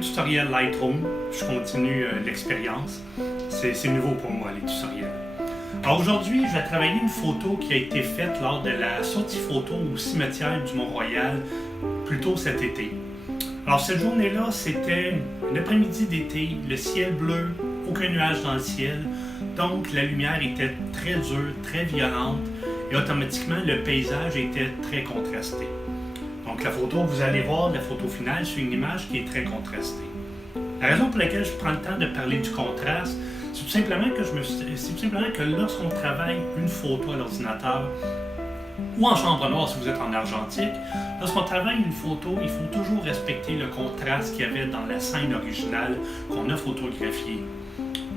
deuxième tutoriel Lightroom. Je continue l'expérience. C'est nouveau pour moi, les tutoriels. Alors aujourd'hui, je vais travailler une photo qui a été faite lors de la sortie photo au cimetière du Mont-Royal, plus tôt cet été. Alors cette journée-là, c'était un après-midi d'été, le ciel bleu, aucun nuage dans le ciel, donc la lumière était très dure, très violente, et automatiquement le paysage était très contrasté. Donc la photo que vous allez voir, la photo finale, c'est une image qui est très contrastée. La raison pour laquelle je prends le temps de parler du contraste, c'est tout simplement que lorsqu'on travaille une photo à l'ordinateur, ou en chambre noire si vous êtes en argentique, lorsqu'on travaille une photo, il faut toujours respecter le contraste qu'il y avait dans la scène originale qu'on a photographiée.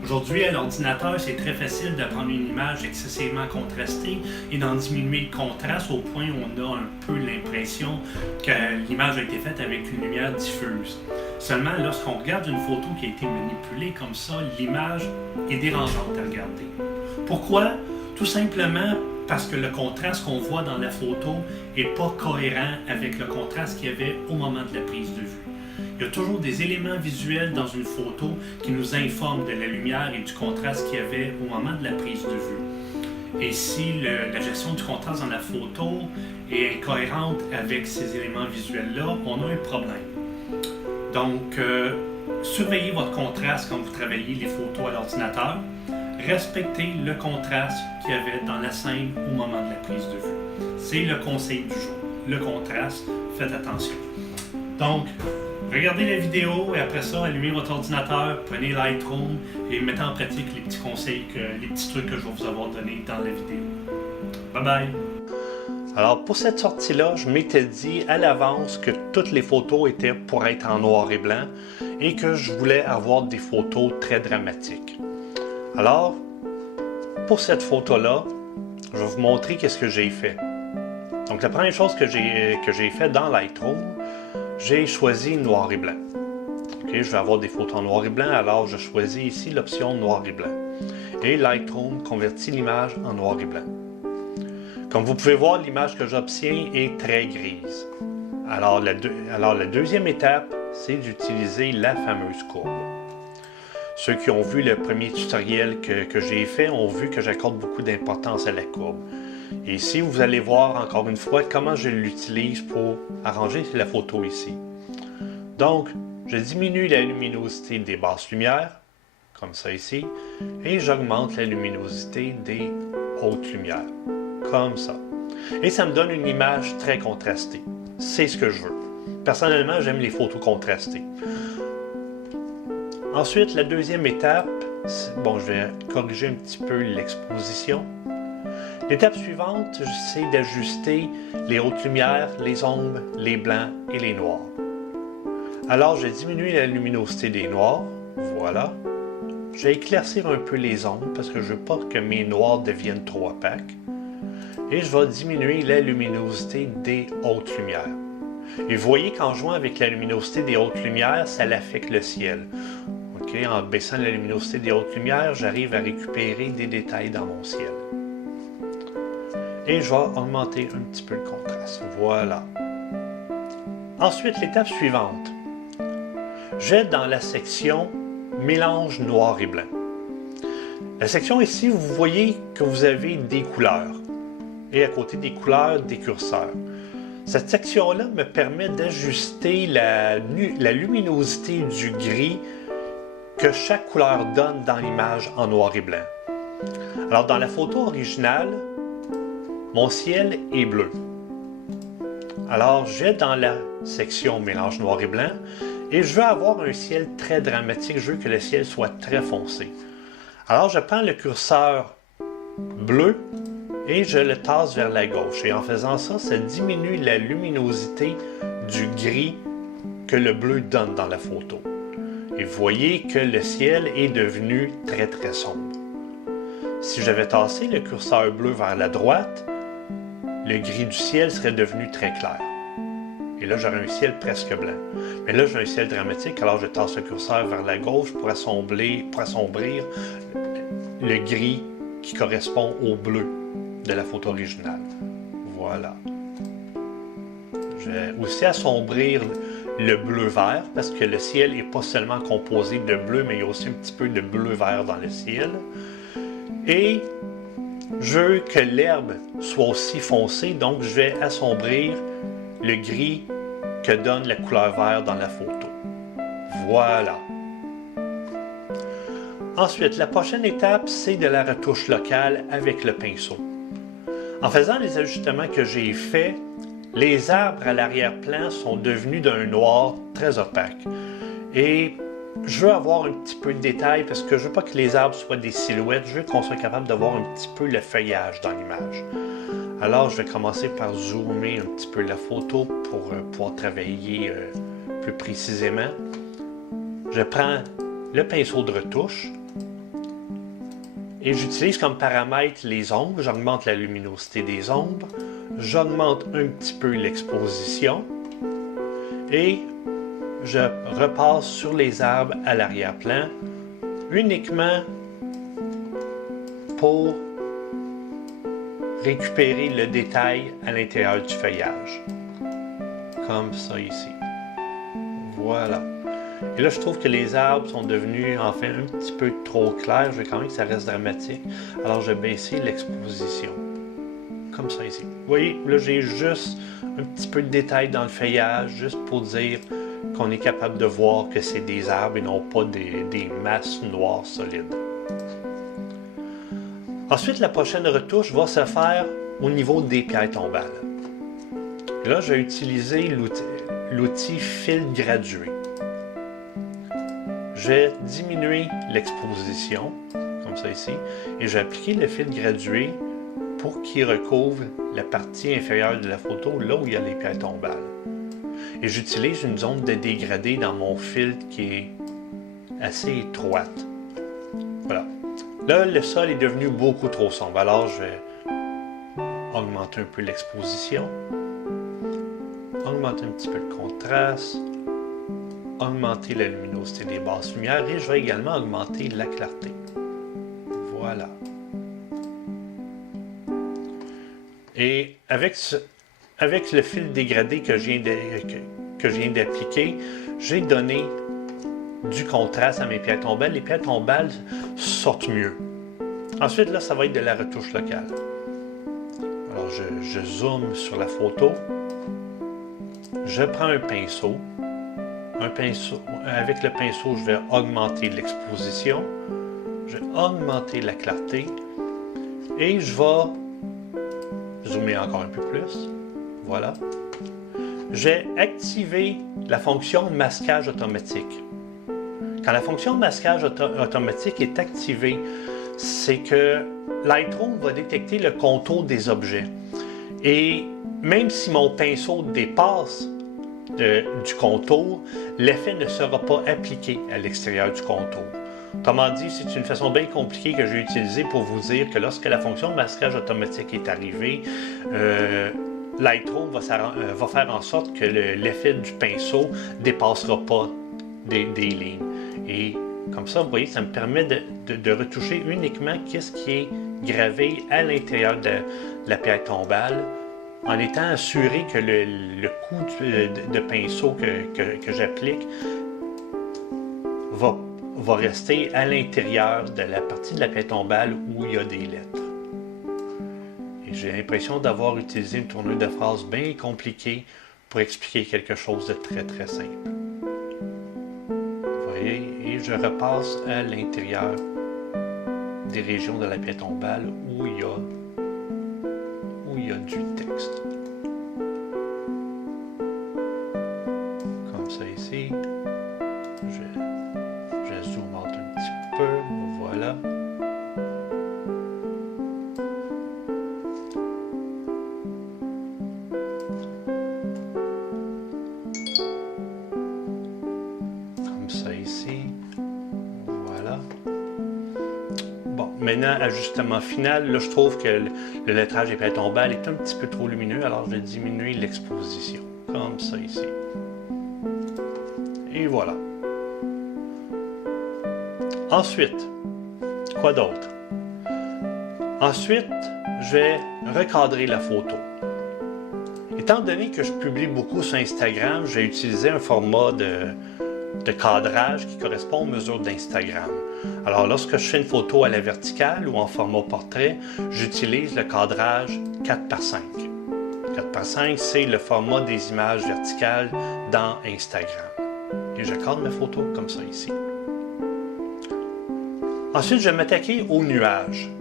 Aujourd'hui, à l'ordinateur, c'est très facile de prendre une image excessivement contrastée et d'en diminuer le contraste au point où on a un peu l'impression que l'image a été faite avec une lumière diffuse. Seulement, lorsqu'on regarde une photo qui a été manipulée comme ça, l'image est dérangeante à regarder. Pourquoi? Tout simplement parce que le contraste qu'on voit dans la photo n'est pas cohérent avec le contraste qu'il y avait au moment de la prise de vue. Il y a toujours des éléments visuels dans une photo qui nous informent de la lumière et du contraste qu'il y avait au moment de la prise de vue. Et si la gestion du contraste dans la photo est incohérente avec ces éléments visuels-là, on a un problème. Donc, surveillez votre contraste quand vous travaillez les photos à l'ordinateur. Respectez le contraste qu'il y avait dans la scène au moment de la prise de vue. C'est le conseil du jour. Le contraste, faites attention. Donc, regardez la vidéo et après ça, allumez votre ordinateur, prenez Lightroom et mettez en pratique les petits conseils, les petits trucs que je vais vous avoir donnés dans la vidéo. Bye bye! Alors pour cette sortie-là, je m'étais dit à l'avance que toutes les photos étaient pour être en noir et blanc et que je voulais avoir des photos très dramatiques. Alors, pour cette photo-là, je vais vous montrer qu'est-ce que j'ai fait. Donc la première chose que j'ai fait dans Lightroom, j'ai choisi noir et blanc. Okay, je vais avoir des photos en noir et blanc, alors je choisis ici l'option noir et blanc. Et Lightroom convertit l'image en noir et blanc. Comme vous pouvez voir, l'image que j'obtiens est très grise. Alors la deuxième étape, c'est d'utiliser la fameuse courbe. Ceux qui ont vu le premier tutoriel que j'ai fait ont vu que j'accorde beaucoup d'importance à la courbe. Et ici, vous allez voir encore une fois comment je l'utilise pour arranger la photo ici. Donc, je diminue la luminosité des basses lumières, comme ça ici, et j'augmente la luminosité des hautes lumières, comme ça. Et ça me donne une image très contrastée. C'est ce que je veux. Personnellement, j'aime les photos contrastées. Ensuite, la deuxième étape, bon, je vais corriger un petit peu l'exposition. L'étape suivante, c'est d'ajuster les hautes lumières, les ombres, les blancs et les noirs. Alors, je diminue la luminosité des noirs, voilà. Je vais éclaircir un peu les ombres parce que je ne veux pas que mes noirs deviennent trop opaques. Et je vais diminuer la luminosité des hautes lumières. Et vous voyez qu'en jouant avec la luminosité des hautes lumières, ça affecte le ciel. Okay, en baissant la luminosité des hautes lumières, j'arrive à récupérer des détails dans mon ciel. Et je vais augmenter un petit peu le contraste. Voilà. Ensuite, l'étape suivante. Je vais dans la section mélange noir et blanc. La section ici, vous voyez que vous avez des couleurs. Et à côté des couleurs, des curseurs. Cette section-là me permet d'ajuster la luminosité du gris que chaque couleur donne dans l'image en noir et blanc. Alors, dans la photo originale, mon ciel est bleu. Alors, je vais dans la section mélange noir et blanc et je veux avoir un ciel très dramatique. Je veux que le ciel soit très foncé. Alors, je prends le curseur bleu et je le tasse vers la gauche. Et en faisant ça, ça diminue la luminosité du gris que le bleu donne dans la photo. Et vous voyez que le ciel est devenu très très sombre. Si j'avais tassé le curseur bleu vers la droite, le gris du ciel serait devenu très clair. Et là, j'aurais un ciel presque blanc. Mais là, j'ai un ciel dramatique, alors je tasse le curseur vers la gauche pour assombrir le gris qui correspond au bleu de la photo originale. Voilà. Je vais aussi assombrir le bleu-vert, parce que le ciel n'est pas seulement composé de bleu, mais il y a aussi un petit peu de bleu-vert dans le ciel. Et je veux que l'herbe soit aussi foncée, donc je vais assombrir le gris que donne la couleur vert dans la photo. Voilà. Ensuite, la prochaine étape, c'est de la retouche locale avec le pinceau. En faisant les ajustements que j'ai faits, les arbres à l'arrière-plan sont devenus d'un noir très opaque. Et je veux avoir un petit peu de détail parce que je veux pas que les arbres soient des silhouettes, je veux qu'on soit capable de voir un petit peu le feuillage dans l'image. Alors, je vais commencer par zoomer un petit peu la photo pour pouvoir travailler plus précisément. Je prends le pinceau de retouche et j'utilise comme paramètre les ombres. J'augmente la luminosité des ombres, j'augmente un petit peu l'exposition et je repasse sur les arbres à l'arrière-plan uniquement pour récupérer le détail à l'intérieur du feuillage. Comme ça ici. Voilà. Et là, je trouve que les arbres sont devenus enfin un petit peu trop clairs. Je veux quand même que ça reste dramatique. Alors, je vais baisser l'exposition. Comme ça ici. Vous voyez, là, j'ai juste un petit peu de détail dans le feuillage, juste pour dire qu'on est capable de voir que c'est des arbres et non pas des masses noires solides. Ensuite, la prochaine retouche va se faire au niveau des pierres tombales. Et là, je vais utiliser l'outil fil gradué. Je vais diminuer l'exposition, comme ça ici, et je vais appliquer le fil gradué pour qu'il recouvre la partie inférieure de la photo, là où il y a les pierres tombales. Et j'utilise une zone de dégradé dans mon fil qui est assez étroite. Voilà. Là, le sol est devenu beaucoup trop sombre, alors je vais augmenter un peu l'exposition, augmenter un petit peu le contraste, augmenter la luminosité des basses lumières et je vais également augmenter la clarté. Voilà. Et avec le fil dégradé que je viens d'appliquer, j'ai donné du contraste à mes pierres tombales. Les pierres tombales sortent mieux. Ensuite, là, ça va être de la retouche locale. Alors, je zoome sur la photo. Je prends un pinceau. Avec le pinceau, je vais augmenter l'exposition. Je vais augmenter la clarté. Et je vais zoomer encore un peu plus. Voilà. Je vais activer la fonction masquage automatique. Quand la fonction masquage automatique est activée, c'est que Lightroom va détecter le contour des objets. Et même si mon pinceau dépasse du contour, l'effet ne sera pas appliqué à l'extérieur du contour. Autrement dit, c'est une façon bien compliquée que j'ai utilisée pour vous dire que lorsque la fonction masquage automatique est arrivée, Lightroom va faire en sorte que l'effet du pinceau ne dépassera pas des lignes. Et comme ça, vous voyez, ça me permet de retoucher uniquement ce qui est gravé à l'intérieur de la pierre tombale, en étant assuré que le coup de pinceau que j'applique va rester à l'intérieur de la partie de la pierre tombale où il y a des lettres. Et j'ai l'impression d'avoir utilisé une tournure de phrase bien compliquée pour expliquer quelque chose de très très simple. Et je repasse à l'intérieur des régions de la pierre tombale où il y a du texte. Comme ça ici. Je zoome out un petit peu. Voilà. Comme ça ici. Voilà. Bon, maintenant, ajustement final. Là, je trouve que le lettrage des pierres tombales est un petit peu trop lumineux, alors je vais diminuer l'exposition. Comme ça ici. Et voilà. Ensuite, quoi d'autre? Ensuite, je vais recadrer la photo. Et Étant donné que je publie beaucoup sur Instagram, j'ai utilisé un format de cadrage qui correspond aux mesures d'Instagram. Alors, lorsque je fais une photo à la verticale ou en format portrait, j'utilise le cadrage 4x5. 4x5, c'est le format des images verticales dans Instagram. Et je cadre mes photos comme ça ici. Ensuite, je vais m'attaquer aux nuages.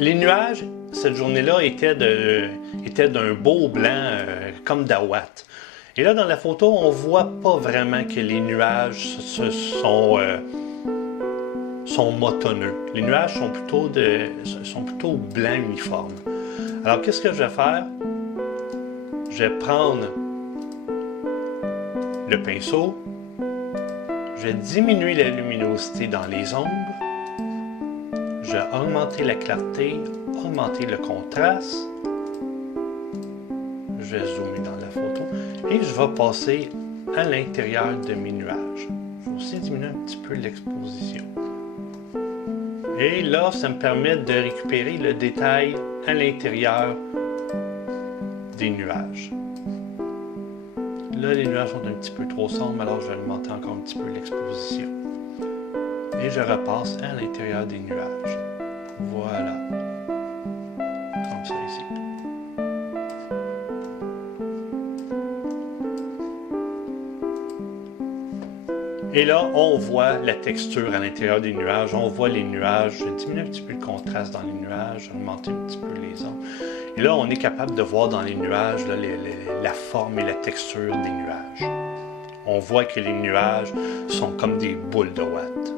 Les nuages, cette journée-là, étaient d'un beau blanc comme d'Awat. Et là, dans la photo, on ne voit pas vraiment que les nuages sont motonneux. Les nuages sont plutôt blancs uniformes. Alors, qu'est-ce que je vais faire? Je vais prendre le pinceau, je vais diminuer la luminosité dans les ombres, je vais augmenter la clarté, augmenter le contraste, je vais zoomer dans la photo et je vais passer à l'intérieur de mes nuages. Je vais aussi diminuer un petit peu l'exposition. Et là, ça me permet de récupérer le détail à l'intérieur des nuages. Là, les nuages sont un petit peu trop sombres, alors je vais augmenter encore un petit peu l'exposition. Et je repasse à l'intérieur des nuages. Voilà. Comme ça ici. Et là, on voit la texture à l'intérieur des nuages. On voit les nuages. Je diminue un petit peu le contraste dans les nuages, augmenter un petit peu les ombres. Et là, on est capable de voir dans les nuages là, la forme et la texture des nuages. On voit que les nuages sont comme des boules de ouate.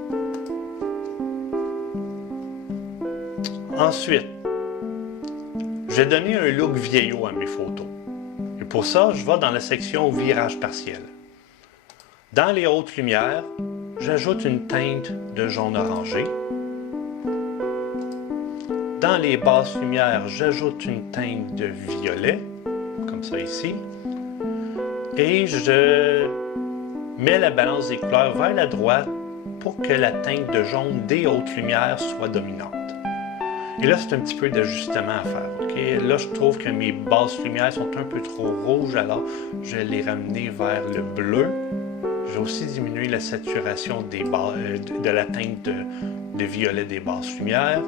Ensuite, je vais donner un look vieillot à mes photos. Et pour ça, je vais dans la section virage partiel. Dans les hautes lumières, j'ajoute une teinte de jaune orangé. Dans les basses lumières, j'ajoute une teinte de violet, comme ça ici. Et je mets la balance des couleurs vers la droite pour que la teinte de jaune des hautes lumières soit dominante. Et là, c'est un petit peu d'ajustement à faire. Okay? Là, je trouve que mes basses lumières sont un peu trop rouges, alors je vais les ramener vers le bleu. Je vais aussi diminuer la saturation de la teinte de violet des basses lumières.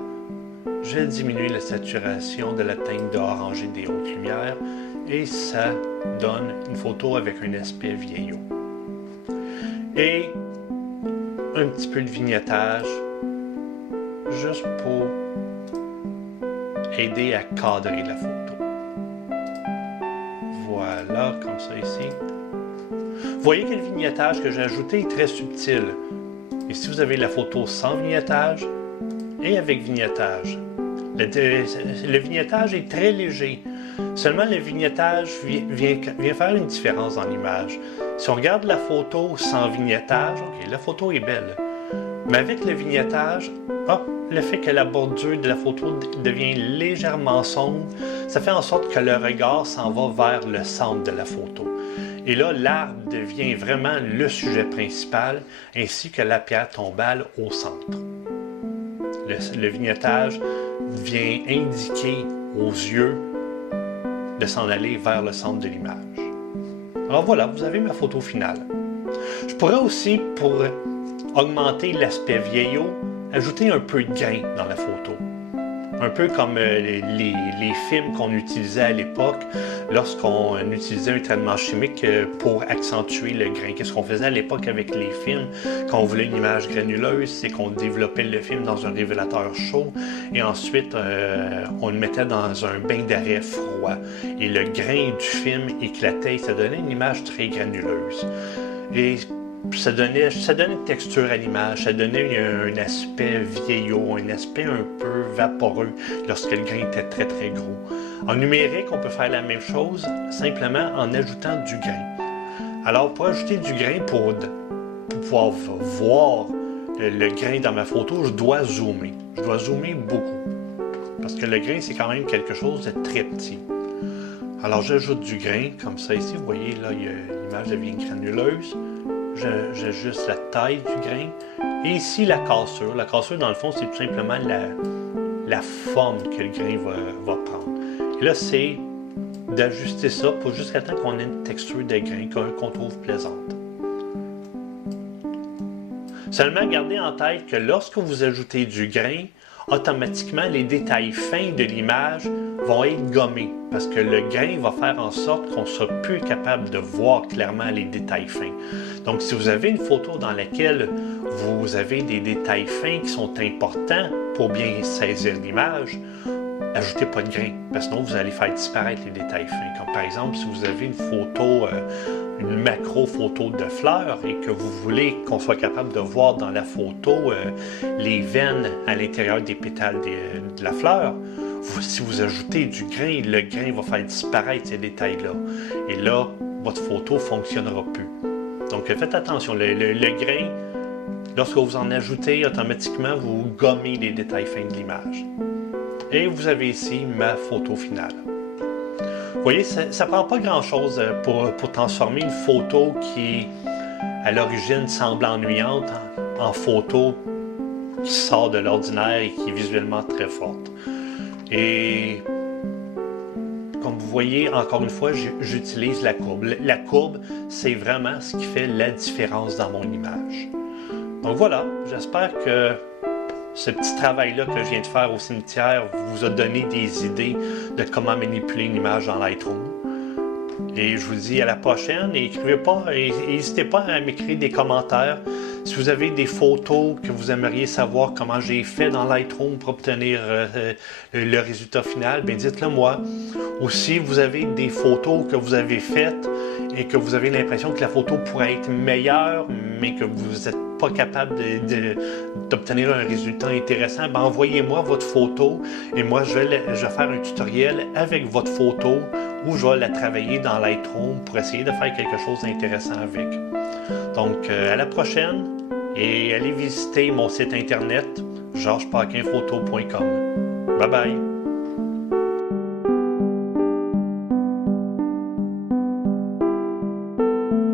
Je vais diminuer la saturation de la teinte d'orangé des hautes lumières et ça donne une photo avec un aspect vieillot. Et un petit peu de vignettage, juste pour aider à cadrer la photo. Voilà, comme ça ici. Vous voyez que le vignettage que j'ai ajouté est très subtil. Et si vous avez la photo sans vignettage et avec vignettage, le vignettage est très léger. Seulement le vignettage vient faire une différence dans l'image. Si on regarde la photo sans vignettage, ok, la photo est belle. Mais avec le vignettage, le fait que la bordure de la photo devient légèrement sombre, ça fait en sorte que le regard s'en va vers le centre de la photo. Et là, l'arbre devient vraiment le sujet principal, ainsi que la pierre tombale au centre. Le vignettage vient indiquer aux yeux de s'en aller vers le centre de l'image. Alors voilà, vous avez ma photo finale. Je pourrais aussi, pour augmenter l'aspect vieillot, ajouter un peu de grain dans la photo. Un peu comme les films qu'on utilisait à l'époque lorsqu'on utilisait un traitement chimique pour accentuer le grain. Qu'est-ce qu'on faisait à l'époque avec les films quand on voulait une image granuleuse? C'est qu'on développait le film dans un révélateur chaud et ensuite on le mettait dans un bain d'arrêt froid. Et le grain du film éclatait et ça donnait une image très granuleuse. Et ça donnait une texture à l'image, ça donnait un aspect vieillot, un aspect un peu vaporeux lorsque le grain était très très gros. En numérique, on peut faire la même chose simplement en ajoutant du grain. Alors pour ajouter du grain, pour pouvoir voir le grain dans ma photo, je dois zoomer. Je dois zoomer beaucoup parce que le grain c'est quand même quelque chose de très petit. Alors j'ajoute du grain comme ça ici, vous voyez là l'image devient granuleuse. J'ajuste la taille du grain. Et ici, la cassure. La cassure, dans le fond, c'est tout simplement la forme que le grain va prendre. Et là, c'est d'ajuster ça pour jusqu'à temps qu'on ait une texture de grain qu'on trouve plaisante. Seulement, gardez en tête que lorsque vous ajoutez du grain, automatiquement, les détails fins de l'image vont être gommés parce que le grain va faire en sorte qu'on ne sera plus capable de voir clairement les détails fins. Donc, si vous avez une photo dans laquelle vous avez des détails fins qui sont importants pour bien saisir l'image, ajoutez pas de grain, parce que sinon vous allez faire disparaître les détails fins. Comme par exemple, si vous avez une photo, une macro photo de fleurs et que vous voulez qu'on soit capable de voir dans la photo les veines à l'intérieur des pétales de la fleur, si vous ajoutez du grain, le grain va faire disparaître ces détails-là. Et là, votre photo ne fonctionnera plus. Donc faites attention, le grain, lorsque vous en ajoutez, automatiquement, vous gommez les détails fins de l'image. Et vous avez ici ma photo finale. Vous voyez, ça ne prend pas grand-chose pour transformer une photo qui, à l'origine, semble ennuyante en photo qui sort de l'ordinaire et qui est visuellement très forte. Et comme vous voyez, encore une fois, j'utilise la courbe. La courbe, c'est vraiment ce qui fait la différence dans mon image. Donc voilà, j'espère que ce petit travail-là que je viens de faire au cimetière vous a donné des idées de comment manipuler une image dans Lightroom. Et je vous dis à la prochaine. Et n'hésitez pas à m'écrire des commentaires. Si vous avez des photos que vous aimeriez savoir comment j'ai fait dans Lightroom pour obtenir le résultat final, bien dites-le moi. Ou si vous avez des photos que vous avez faites et que vous avez l'impression que la photo pourrait être meilleure, mais que vous n'êtes pas capable d'obtenir un résultat intéressant, ben envoyez-moi votre photo et moi je vais faire un tutoriel avec votre photo où je vais la travailler dans Lightroom pour essayer de faire quelque chose d'intéressant avec. Donc à la prochaine et allez visiter mon site internet georgespaquinphoto.com. Bye bye!